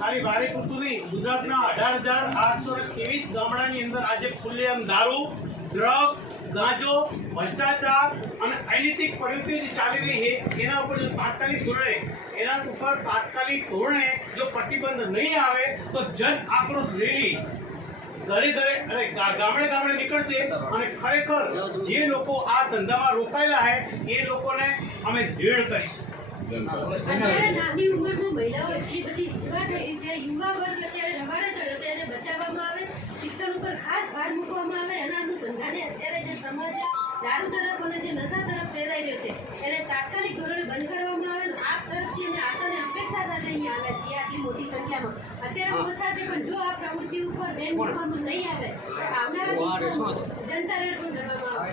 ખાલી ભારે પૂરતું નહીં, ગુજરાતના 18,823 ગામડાની અંદર આજે ખુલ્લેઆમ દારૂ, ડ્રગ્સ, ગાંજો, ભ્રષ્ટાચાર અને અનૈતિક પ્રવૃત્તિઓ જે ચાલી રહી છે એના ઉપર જો તાત્કાલિક ધોરણે જો પ્રતિબંધ નહીં આવે તો જન આક્રોશ રેલી ઘરે ઘરે અને ગામડે ગામડે નીકળશે અને ખરેખર જે લોકો આ ધંધામાં રોકાયેલા છે એ લોકોને અમે ધીર કરીશું. નાની ઉંમરમાં મહિલાઓ એટલી બધી યુવા થઈ છે, યુવા વર્ગ અત્યારે રવાડે ચડે છે, એને બચાવવામાં આવે, શિક્ષણ ઉપર ખાસ ભાર મૂકવામાં આવે. એના અનુસંધાને અત્યારે જે સમાજ દારૂ તરફ અને જે નશા તરફ પ્રેરાઈ રહ્યો છે એને તાત્કાલિક ધોરણે બંધ કરવામાં આવે. આપ તરફથી અમે આશા અને અપેક્ષા સાથે અહીંયા આવ્યા છીએ આટલી મોટી સંખ્યામાં. અત્યારે ઓછા છે પણ જો આ પ્રવૃત્તિ ઉપર બેન મૂકવામાં નહીં આવે તો આવનારા દિવસોમાં જનતા રેડ પણ કરવામાં આવે.